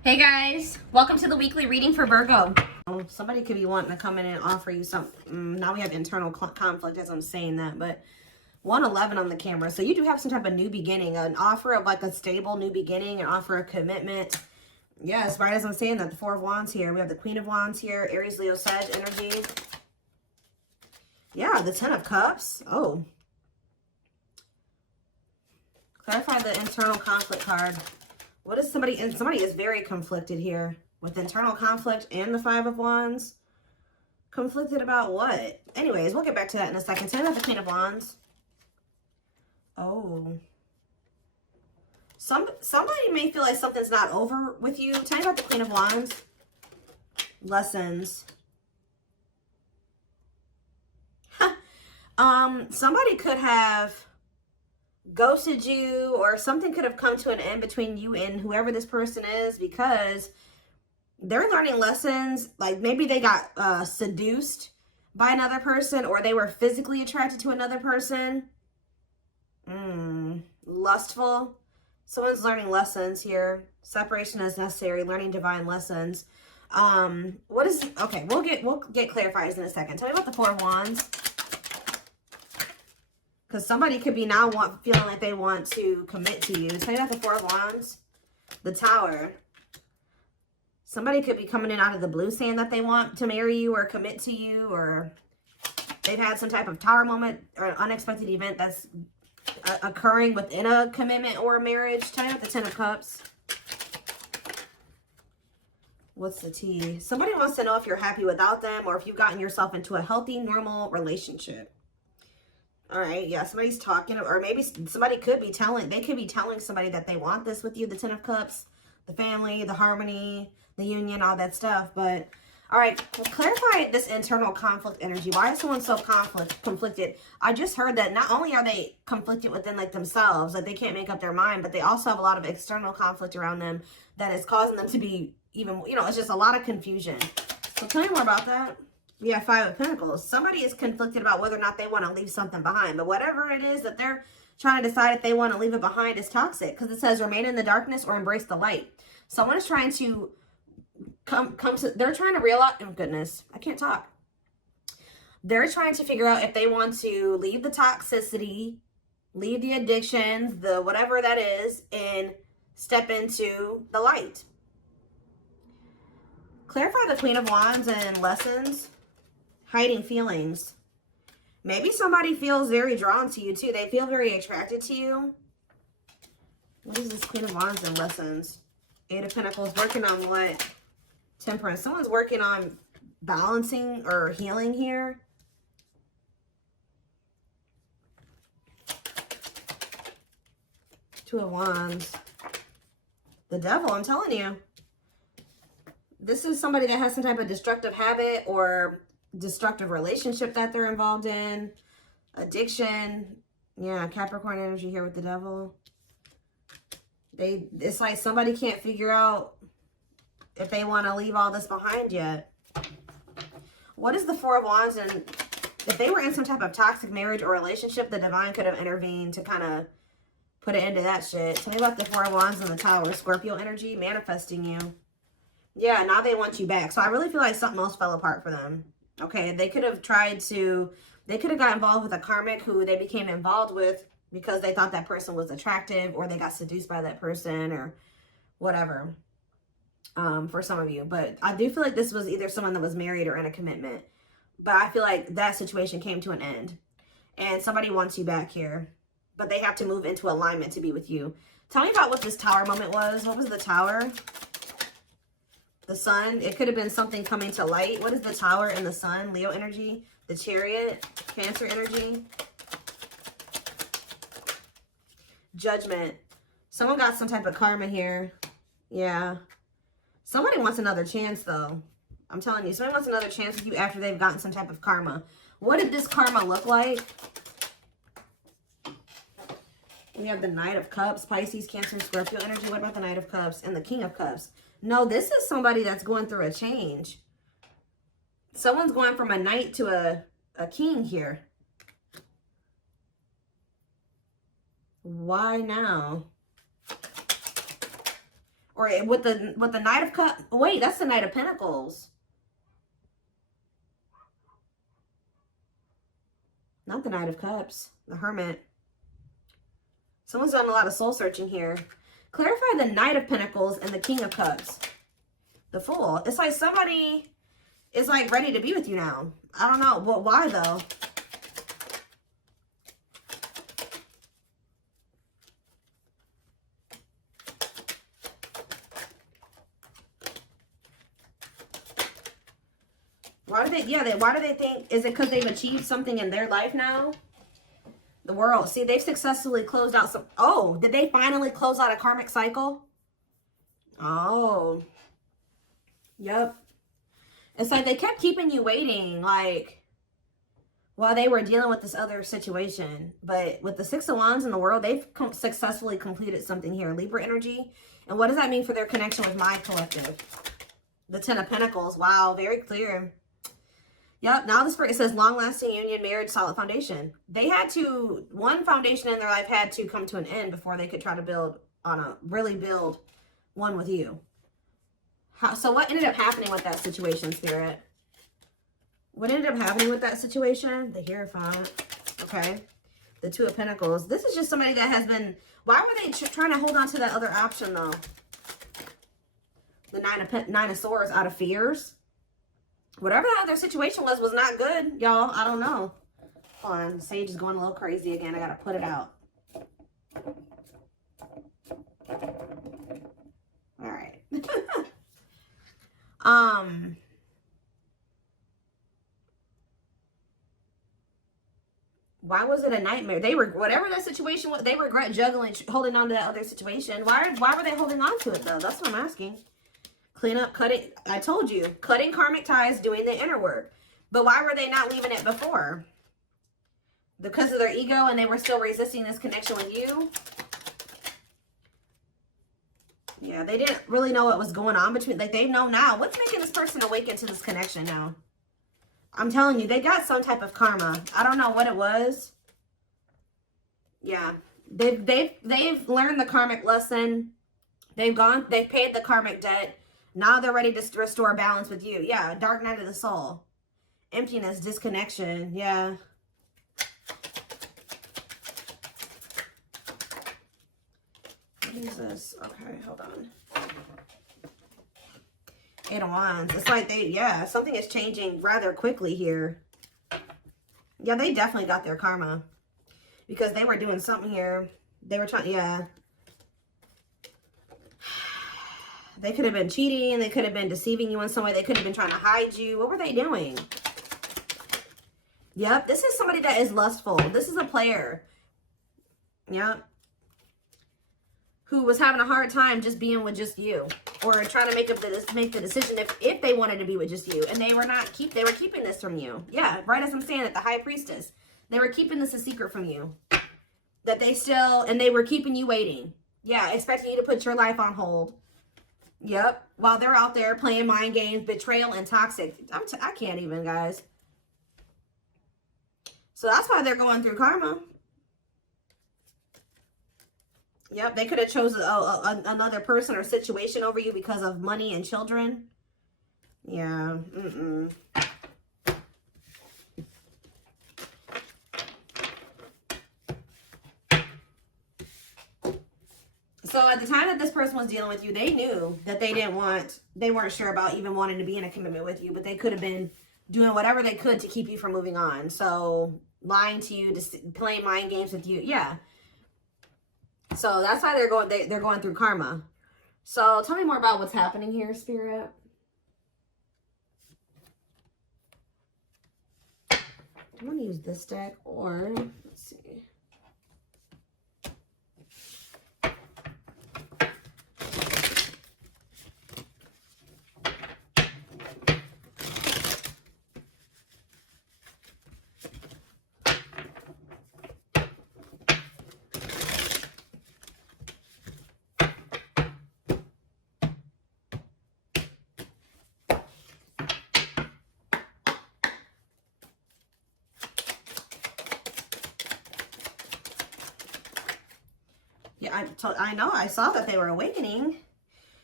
Hey guys, welcome to the weekly reading for Virgo. Somebody could be wanting to come in and offer you something. Now we have internal conflict as I'm saying that, but 111 on the camera. So you do have some type of new beginning, an offer of like a stable new beginning, an offer of commitment. Yes, right as I'm saying that, the Four of Wands here. We have the Queen of Wands here, Aries, Leo, Sag energy. Yeah, the Ten of Cups. Oh. Clarify the internal conflict card. What is somebody, and somebody is very conflicted here with internal conflict and the Five of Wands. Conflicted about what? Anyways, we'll get back to that in a second. Tell me about the Queen of Wands. Oh. Somebody may feel like something's not over with you. Tell me about the Queen of Wands. Lessons. Somebody could have ghosted you, or something could have come to an end between you and whoever this person is, because they're learning lessons. Like maybe they got seduced by another person, or they were physically attracted to another person. Lustful. Someone's learning lessons here. Separation is necessary. Learning divine lessons. What is, okay, we'll get clarifiers in a second. Tell me about the Four of Wands. Because somebody could be now feeling like they want to commit to you. Tell me about the Four of Wands. The Tower. Somebody could be coming in out of the blue saying that they want to marry you or commit to you, or they've had some type of tower moment or an unexpected event that's occurring within a commitment or a marriage. Tell me about the Ten of Cups. What's the tea? Somebody wants to know if you're happy without them, or if you've gotten yourself into a healthy, normal relationship. All right, yeah, somebody's talking, or maybe somebody could be telling, they could be telling somebody that they want this with you, the Ten of Cups, the family, the harmony, the union, all that stuff. But, all right, clarify this internal conflict energy. Why is someone so conflicted? I just heard that not only are they conflicted within like themselves, like they can't make up their mind, but they also have a lot of external conflict around them that is causing them to be even, you know, it's just a lot of confusion. So tell me more about that. We have Five of Pentacles. Somebody is conflicted about whether or not they want to leave something behind. But whatever it is that they're trying to decide if they want to leave it behind is toxic. Because it says remain in the darkness or embrace the light. Someone is trying to come to, they're trying to realize, oh goodness, I can't talk. They're trying to figure out if they want to leave the toxicity, leave the addictions, the whatever that is, and step into the light. Clarify the Queen of Wands and lessons. Hiding feelings. Maybe somebody feels very drawn to you too. They feel very attracted to you. What is this Queen of Wands and lessons? Eight of Pentacles. Working on what? Temperance. Someone's working on balancing or healing here. Two of Wands. The Devil, I'm telling you. This is somebody that has some type of destructive habit or destructive relationship that they're involved in. Addiction. Yeah, Capricorn energy here with the Devil. It's like somebody can't figure out if they want to leave all this behind yet. What is the Four of Wands? And if they were in some type of toxic marriage or relationship, the divine could have intervened to kind of put an end to that shit. Tell me about the Four of Wands and the Tower. Scorpio energy, manifesting you. Yeah, now they want you back. So I really feel like something else fell apart for them. Okay, they could have got involved with a karmic who they became involved with because they thought that person was attractive, or they got seduced by that person, or whatever, for some of you. But I do feel like this was either someone that was married or in a commitment. But I feel like that situation came to an end. And somebody wants you back here. But they have to move into alignment to be with you. Tell me about what this Tower moment was. What was the Tower? The Sun. It could have been something coming to light. What is the Tower and the Sun? Leo energy. The Chariot. Cancer energy. Judgment. Someone got some type of karma here. Yeah. Somebody wants another chance, though. I'm telling you. Somebody wants another chance with you after they've gotten some type of karma. What did this karma look like? We have the Knight of Cups. Pisces, Cancer, Scorpio energy. What about the Knight of Cups and the King of Cups? No, this is somebody that's going through a change. Someone's going from a knight to a king here. Why now? Or with the Knight of Cups. Wait, that's the Knight of Pentacles. Not the Knight of Cups. The Hermit. Someone's done a lot of soul searching here. Clarify the Knight of Pentacles and the King of Cups. The Fool. It's like somebody is like ready to be with you now. I don't know. But why though? Why do why do they think, is it because they've achieved something in their life now? The World. See, they've successfully closed out some, oh, did they finally close out a karmic cycle? Oh. Yep. It's like they kept keeping you waiting, like, while they were dealing with this other situation. But with the Six of Wands in the World, they've successfully completed something here. Libra energy. And what does that mean for their connection with my collective? The Ten of Pentacles. Wow, very clear. Yep, now this it says long-lasting union, marriage, solid foundation. They had to, one foundation in their life had to come to an end before they could try to build really build one with you. So what ended up happening with that situation, Spirit? What ended up happening with that situation? The Hierophant. Okay. The Two of Pentacles. This is just somebody that has been, why were they trying to hold on to that other option though? The Nine of Swords, out of fears. Whatever that other situation was not good, y'all. I don't know. Hold on. Sage is going a little crazy again. I got to put it out. All right. Why was it a nightmare? They were, whatever that situation was, they regret juggling, holding on to that other situation. Why were they holding on to it though? That's what I'm asking. Clean up, cutting. I told you, cutting karmic ties, doing the inner work. But why were they not leaving it before? Because of their ego and they were still resisting this connection with you? Yeah, they didn't really know what was going on between, like they know now. What's making this person awaken to this connection now? I'm telling you, they got some type of karma. I don't know what it was. Yeah, they've learned the karmic lesson. They've paid the karmic debt. Now they're ready to restore balance with you. Yeah, dark night of the soul. Emptiness, disconnection. Yeah. What is this? Okay, hold on. Eight of Wands. It's like yeah, something is changing rather quickly here. Yeah, they definitely got their karma. Because they were doing something here. They were trying, yeah. They could have been cheating. They could have been deceiving you in some way. They could have been trying to hide you. What were they doing? Yep. This is somebody that is lustful. This is a player. Yep. Who was having a hard time just being with just you. Or trying to make the decision if they wanted to be with just you. And they were they were keeping this from you. Yeah. Right as I'm saying it, the High Priestess. They were keeping this a secret from you. That they were keeping you waiting. Yeah. Expecting you to put your life on hold. Yep. While they're out there playing mind games, betrayal, and toxic. I can't even, guys. So that's why they're going through karma. Yep. They could have chosen another person or situation over you because of money and children. Yeah. So at the time that this person was dealing with you, they knew that they weren't sure about even wanting to be in a commitment with you, but they could have been doing whatever they could to keep you from moving on. So lying to you, playing mind games with you. Yeah. So that's why they're going through karma. So tell me more about what's happening here, Spirit. I'm going to use this deck or let's see. Yeah, I know. I saw that they were awakening.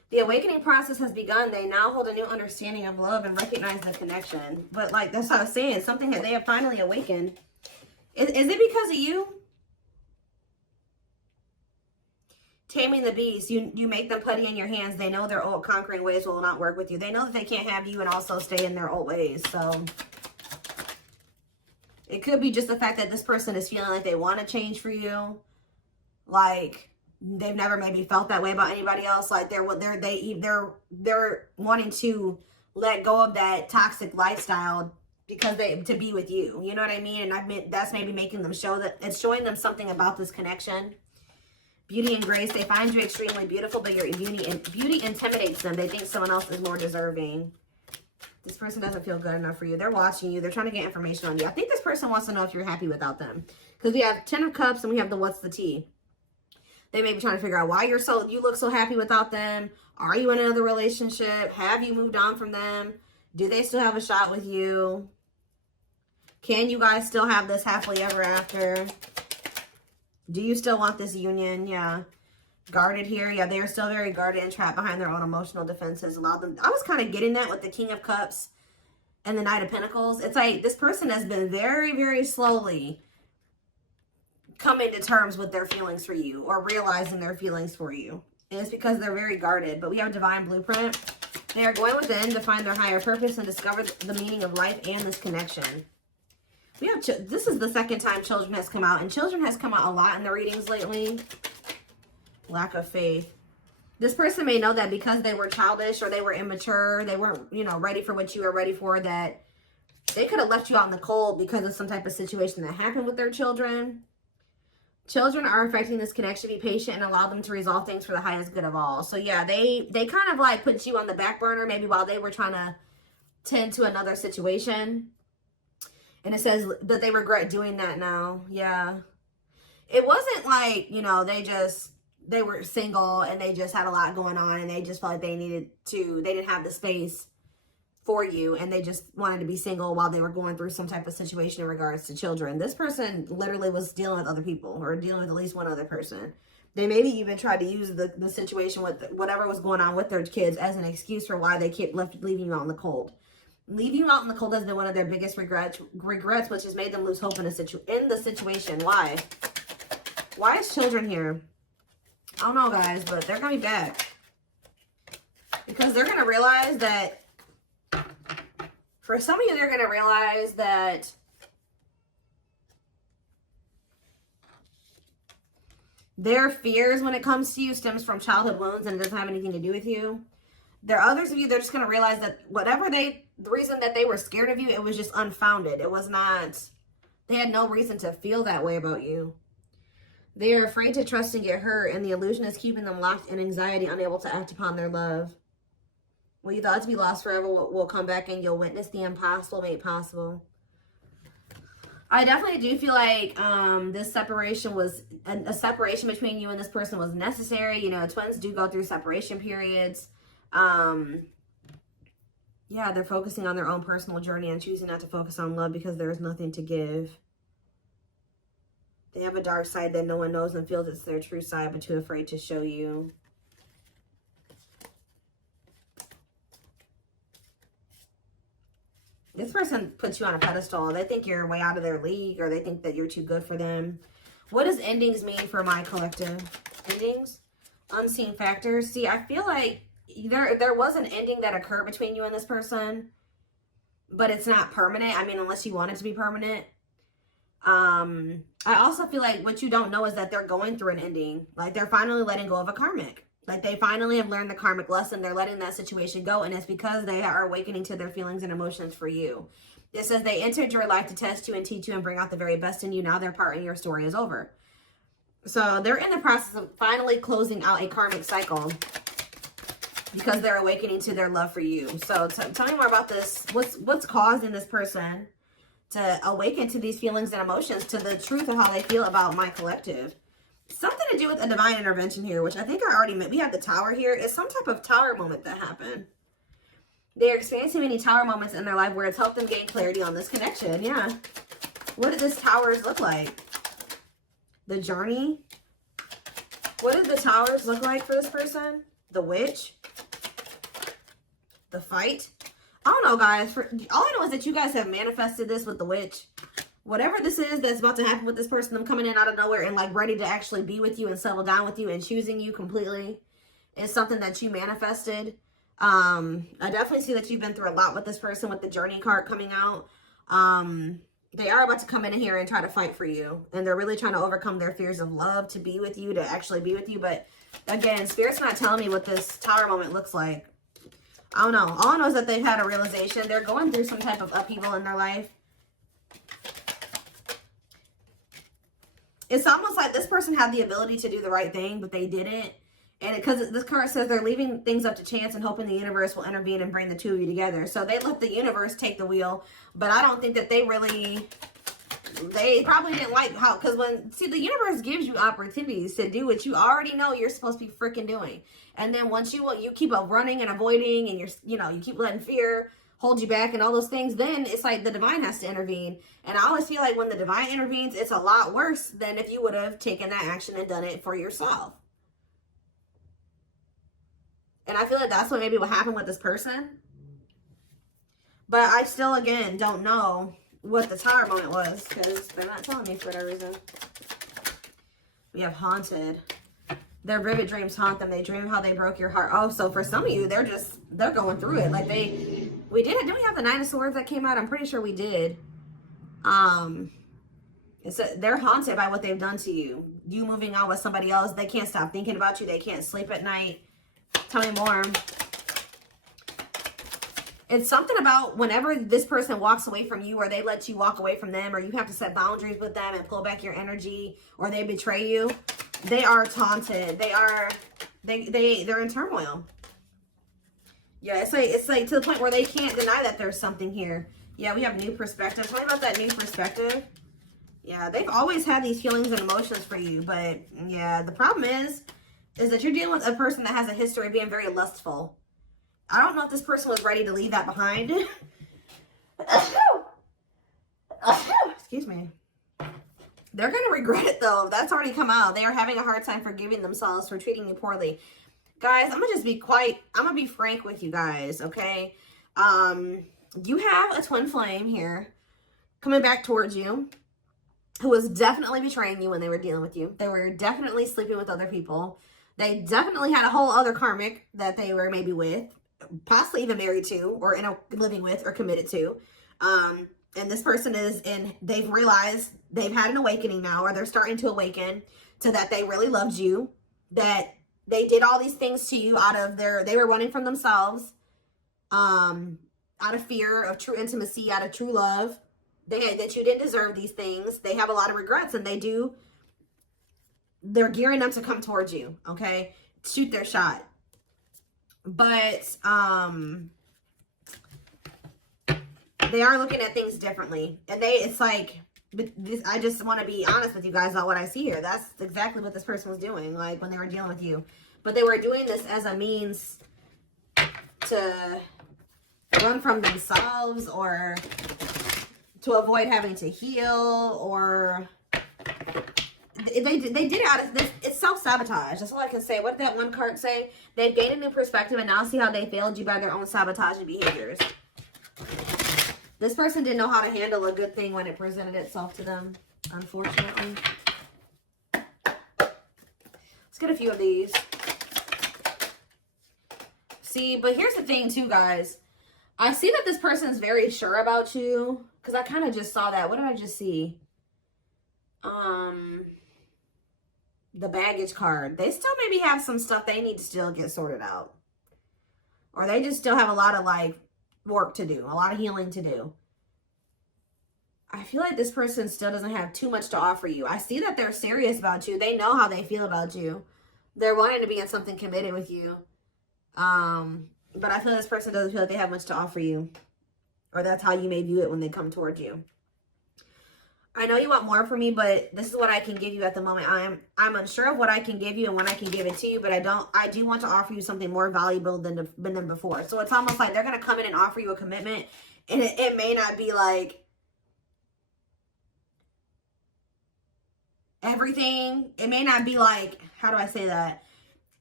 The awakening process has begun. They now hold a new understanding of love and recognize the connection. But like, that's what I was saying. Something that they have finally awakened. Is it because of you? Taming the beast. You make them putty in your hands. They know their old conquering ways will not work with you. They know that they can't have you and also stay in their old ways. So it could be just the fact that this person is feeling like they want to change for you. Like, they've never maybe felt that way about anybody else. Like they're wanting to let go of that toxic lifestyle because to be with you. You know what I mean? And that's maybe making them show that it's showing them something about this connection. Beauty and grace. They find you extremely beautiful, but your beauty intimidates them. They think someone else is more deserving. This person doesn't feel good enough for you. They're watching you. They're trying to get information on you. I think this person wants to know if you're happy without them. Because we have 10 of Cups and we have the what's the tea. They may be trying to figure out why you look so happy without them. Are you in another relationship? Have you moved on from them? Do they still have a shot with you? Can you guys still have this happily ever after? Do you still want this union? Yeah. Guarded here. Yeah, they're still very guarded and trapped behind their own emotional defenses. Allow them. I was kind of getting that with the King of Cups and the Knight of Pentacles. It's like this person has been very, very slowly coming to terms with their feelings for you or realizing their feelings for you. And it's because they're very guarded. But we have Divine Blueprint. They are going within to find their higher purpose and discover the meaning of life and this connection. We have, this is the second time Children has come out. And Children has come out a lot in the readings lately. Lack of faith. This person may know that because they were childish or they were immature, they weren't, you know, ready for what you were ready for, that they could have left you out in the cold because of some type of situation that happened with their children. Children are affecting this connection. Be patient and allow them to resolve things for the highest good of all. So yeah, they kind of like put you on the back burner maybe while they were trying to tend to another situation. And it says that they regret doing that now. Yeah. It wasn't like, you know, they were single and they just had a lot going on and they just felt like they didn't have the space for you and they just wanted to be single while they were going through some type of situation in regards to children. This person literally was dealing with other people or dealing with at least one other person. They maybe even tried to use the situation with whatever was going on with their kids as an excuse for why they kept leaving you out in the cold. Leaving you out in the cold has been one of their biggest regrets, which has made them lose hope in the situation. Why? Why is Children here? I don't know, guys, but they're going to be back. Because they're going to realize that, for some of you, they're going to realize that their fears when it comes to you stems from childhood wounds and it doesn't have anything to do with you. There are others of you, they're just going to realize that the reason that they were scared of you, it was just unfounded. It was not, they had no reason to feel that way about you. They are afraid to trust and get hurt, and the illusion is keeping them locked in anxiety, unable to act upon their love. What you thought to be lost forever will come back, and you'll witness the impossible made possible. I definitely do feel like this separation was, a separation between you and this person was necessary. You know, twins do go through separation periods. Yeah, they're focusing on their own personal journey and choosing not to focus on love because there is nothing to give. They have a dark side that no one knows and feels it's their true side, but too afraid to show you. This person puts you on a pedestal. They think you're way out of their league, or they think that you're too good for them. What does endings mean for my collective? Endings? Unseen factors. See, I feel like there was an ending that occurred between you and this person, but it's not permanent. I mean, unless you want it to be permanent. I also feel like what you don't know is that they're going through an ending. Like, they're finally letting go of a karmic. Like, they finally have learned the karmic lesson. They're letting that situation go, and it's because they are awakening to their feelings and emotions for you. It says they entered your life to test you and teach you and bring out the very best in you. Now their part in your story is over. So they're in the process of finally closing out a karmic cycle because they're awakening to their love for you. So tell me more about this. What's causing this person to awaken to these feelings and emotions, to the truth of how they feel about my collective? Something to do with a divine intervention here, which I think I already met. We have the Tower here. It's some type of Tower moment that happened. They're experiencing many Tower moments in their life where it's helped them gain clarity on this connection. Yeah. What did this Towers look like? The journey. What did the Towers look like for this person? the Witch, the Fight. I don't know, guys. All I know is that you guys have manifested this with the Witch. Whatever this is that's about to happen with this person, them coming in out of nowhere and like ready to actually be with you and settle down with you and choosing you completely, is something that you manifested. I definitely see that you've been through a lot with this person with the Journey card coming out. They are about to come in here and try to fight for you. And they're really trying to overcome their fears of love to be with you, to actually be with you. But again, Spirit's not telling me what this Tower moment looks like. I don't know. All I know is that they've had a realization. They're going through some type of upheaval in their life. It's almost like this person had the ability to do the right thing, but they didn't. And because this card says they're leaving things up to chance and hoping the universe will intervene and bring the two of you together. So they let the universe take the wheel. But I don't think that they probably didn't like how, because see, the universe gives you opportunities to do what you already know you're supposed to be freaking doing. And then once you keep running and avoiding, and you keep letting fear hold you back and all those things, then it's like the divine has to intervene. And I always feel like when the divine intervenes, it's a lot worse than if you would have taken that action and done it for yourself. And I feel like that's what maybe what happened with this person. But I still, again, don't know what the Tower moment was, because they're not telling me for whatever reason. We have Haunted. Their vivid dreams haunt them. They dream how they broke your heart. Oh, so for some of you, they're going through it. Like didn't we have the Nine of Swords that came out? I'm pretty sure we did. They're haunted by what they've done to you. You moving on with somebody else. They can't stop thinking about you. They can't sleep at night. Tell me more. It's something about whenever this person walks away from you, or they let you walk away from them, or you have to set boundaries with them and pull back your energy, or they betray you. They are taunted. They're in turmoil. Yeah, it's like to the point where they can't deny that there's something here. Yeah, we have new perspective. Tell me about that new perspective. Yeah, they've always had these feelings and emotions for you, but yeah, the problem is that you're dealing with a person that has a history of being very lustful. I don't know if this person was ready to leave that behind. Excuse me. They're going to regret it, though. That's already come out. They are having a hard time forgiving themselves for treating you poorly. Guys, I'm going to just be I'm going to be frank with you guys, okay? You have a twin flame here coming back towards you who was definitely betraying you when they were dealing with you. They were definitely sleeping with other people. They definitely had a whole other karmic that they were maybe with, possibly even married to, or living with, or committed to. And this person they've realized they've had an awakening now, or they're starting to awaken to that they really loved you, that they did all these things to you they were running from themselves, out of fear of true intimacy, out of true love, that you didn't deserve these things. They have a lot of regrets, and they're gearing up to come towards you, okay? Shoot their shot. But, they are looking at things differently. And I just want to be honest with you guys about what I see here. That's exactly what this person was doing, like, when they were dealing with you. But they were doing this as a means to run from themselves, or to avoid having to heal, or they did it out of this. It's self-sabotage. That's all I can say. What did that one card say? They've gained a new perspective and now see how they failed you by their own sabotaging behaviors. This person didn't know how to handle a good thing when it presented itself to them, unfortunately. Let's get a few of these. See, but here's the thing too, guys. I see that this person is very sure about you, because I kind of just saw that. What did I just see? The baggage card. They still maybe have some stuff they need to still get sorted out. Or they just still have a lot of work to do, a lot of healing to do. I feel like this person still doesn't have too much to offer you. I see that they're serious about you. They know how they feel about you. They're wanting to be in something committed with you. But I feel like this person doesn't feel like they have much to offer you. Or that's how you may view it when they come towards you. I know you want more from me, but this is what I can give you at the moment. I'm unsure of what I can give you and when I can give it to you, but I do want to offer you something more valuable than before. So it's almost like they're going to come in and offer you a commitment, and it may not be like everything. It may not be like, how do I say that?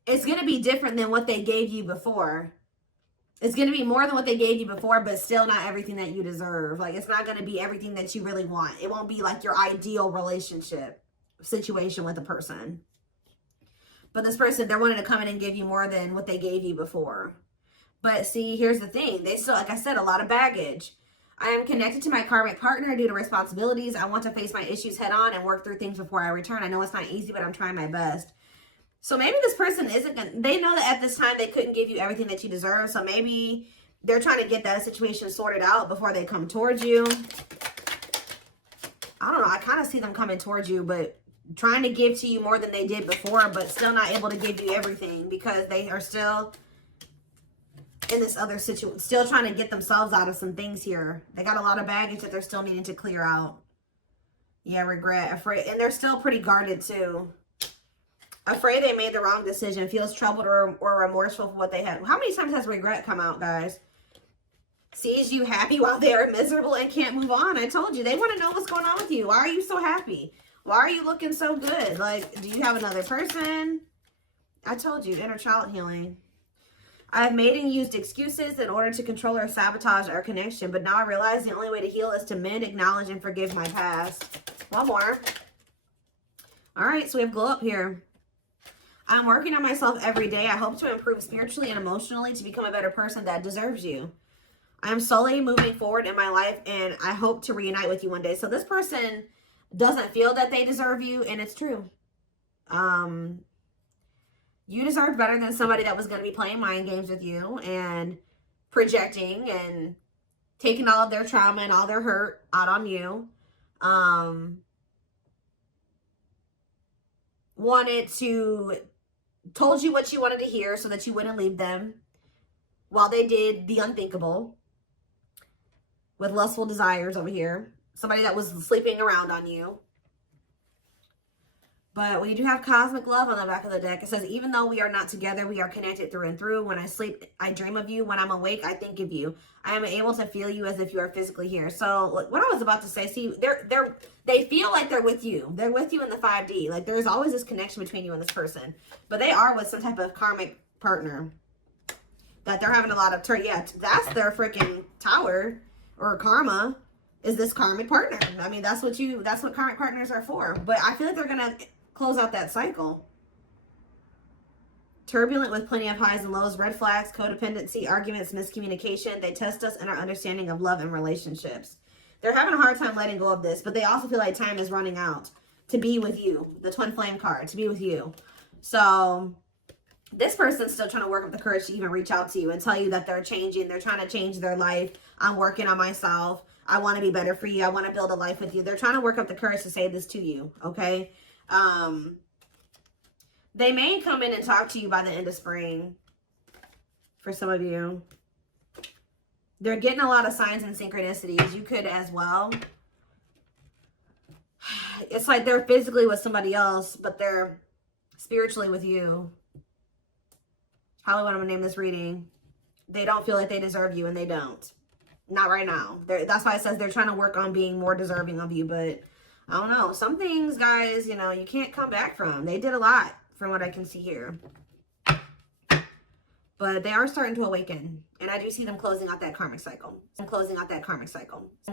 it's going to be different than what they gave you before. It's going to be more than what they gave you before, but still not everything that you deserve. Like, it's not going to be everything that you really want. It won't be like your ideal relationship situation with a person. But this person, they're wanting to come in and give you more than what they gave you before. But see, here's the thing. They still, like I said, a lot of baggage. I am connected to my karmic partner due to responsibilities. I want to face my issues head on and work through things before I return. I know it's not easy, but I'm trying my best. So maybe this person isn't going to, they know that at this time they couldn't give you everything that you deserve. So maybe they're trying to get that situation sorted out before they come towards you. I don't know. I kind of see them coming towards you, but trying to give to you more than they did before, but still not able to give you everything because they are still in this other situation, still trying to get themselves out of some things here. They got a lot of baggage that they're still needing to clear out. Yeah, regret, afraid, and they're still pretty guarded too. Afraid they made the wrong decision, feels troubled or remorseful for what they had. How many times has regret come out, guys? Sees you happy while they are miserable and can't move on. I told you, they want to know what's going on with you. Why are you so happy? Why are you looking so good? Like, do you have another person? I told you, inner child healing. I've made and used excuses in order to control or sabotage our connection, but now I realize the only way to heal is to mend, acknowledge, and forgive my past. One more. All right, so we have glow up here. I'm working on myself every day. I hope to improve spiritually and emotionally to become a better person that deserves you. I am slowly moving forward in my life, and I hope to reunite with you one day. So this person doesn't feel that they deserve you, and it's true. You deserve better than somebody that was going to be playing mind games with you and projecting and taking all of their trauma and all their hurt out on you. Told you what you wanted to hear so that you wouldn't leave them while they did the unthinkable with lustful desires over here. Somebody that was sleeping around on you. But we do have cosmic love on the back of the deck. It says, even though we are not together, we are connected through and through. When I sleep, I dream of you. When I'm awake, I think of you. I am able to feel you as if you are physically here. So what I was about to say, see, they feel like they're with you. They're with you in the 5D. Like there's always this connection between you and this person. But they are with some type of karmic partner that they're having a lot of yeah, that's their freaking tower or karma is this karmic partner. I mean, that's what karmic partners are for. But I feel like they're going to close out that cycle. Turbulent with plenty of highs and lows, red flags, codependency, arguments, miscommunication. They test us in our understanding of love and relationships. They're having a hard time letting go of this, but they also feel like time is running out to be with you. The twin flame card, to be with you. So this person's still trying to work up the courage to even reach out to you and tell you that they're changing. They're trying to change their life. I'm working on myself. I want to be better for you. I want to build a life with you. They're trying to work up the courage to say this to you, okay? They may come in and talk to you by the end of spring for some of you. They're getting a lot of signs and synchronicities. You could as well. It's like they're physically with somebody else, but they're spiritually with you. How do I want to name this reading? They don't feel like they deserve you, and they don't. Not right now. That's why it says they're trying to work on being more deserving of you, but I don't know. Some things, guys, you know, you can't come back from. They did a lot from what I can see here. But they are starting to awaken. And I do see them closing out that karmic cycle.